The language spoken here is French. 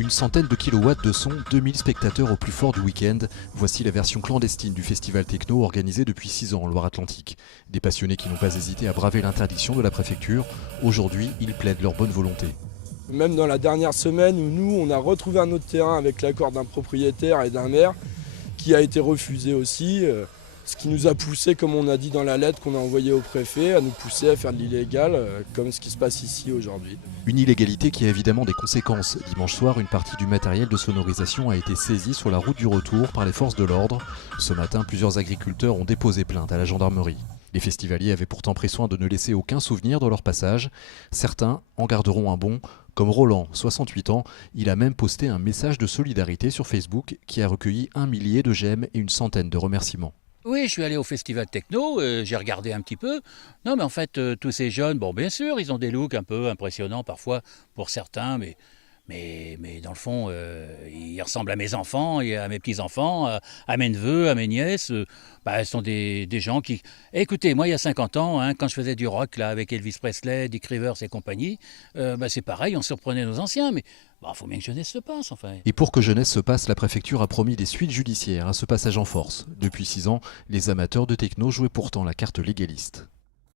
Une centaine de kilowatts de son, 2000 spectateurs au plus fort du week-end. Voici la version clandestine du festival techno organisé depuis 6 ans en Loire-Atlantique. Des passionnés qui n'ont pas hésité à braver l'interdiction de la préfecture. Aujourd'hui, ils plaident leur bonne volonté. Même dans la dernière semaine où nous, on a retrouvé un autre terrain avec l'accord d'un propriétaire et d'un maire qui a été refusé aussi. Ce qui nous a poussé, comme on a dit dans la lettre qu'on a envoyée au préfet, à nous pousser à faire de l'illégal, comme ce qui se passe ici aujourd'hui. Une illégalité qui a évidemment des conséquences. Dimanche soir, une partie du matériel de sonorisation a été saisie sur la route du retour par les forces de l'ordre. Ce matin, plusieurs agriculteurs ont déposé plainte à la gendarmerie. Les festivaliers avaient pourtant pris soin de ne laisser aucun souvenir de leur passage. Certains en garderont un bon, comme Roland, 68 ans. Il a même posté un message de solidarité sur Facebook qui a recueilli 1 millier de j'aime et une centaine de remerciements. Oui, je suis allé au festival techno, j'ai regardé un petit peu. Non, mais en fait, tous ces jeunes, bon, bien sûr, ils ont des looks un peu impressionnants parfois pour certains, mais dans le fond, ils ressemblent à mes enfants et à mes petits-enfants, à mes neveux, à mes nièces. Ce sont des gens qui... Écoutez, moi, il y a 50 ans, quand je faisais du rock là, avec Elvis Presley, Dick Rivers et compagnie, c'est pareil, on surprenait nos anciens, mais faut bien que jeunesse se passe, enfin. Et pour que jeunesse se passe, la préfecture a promis des suites judiciaires à ce passage en force. Depuis 6 ans, les amateurs de techno jouaient pourtant la carte légaliste.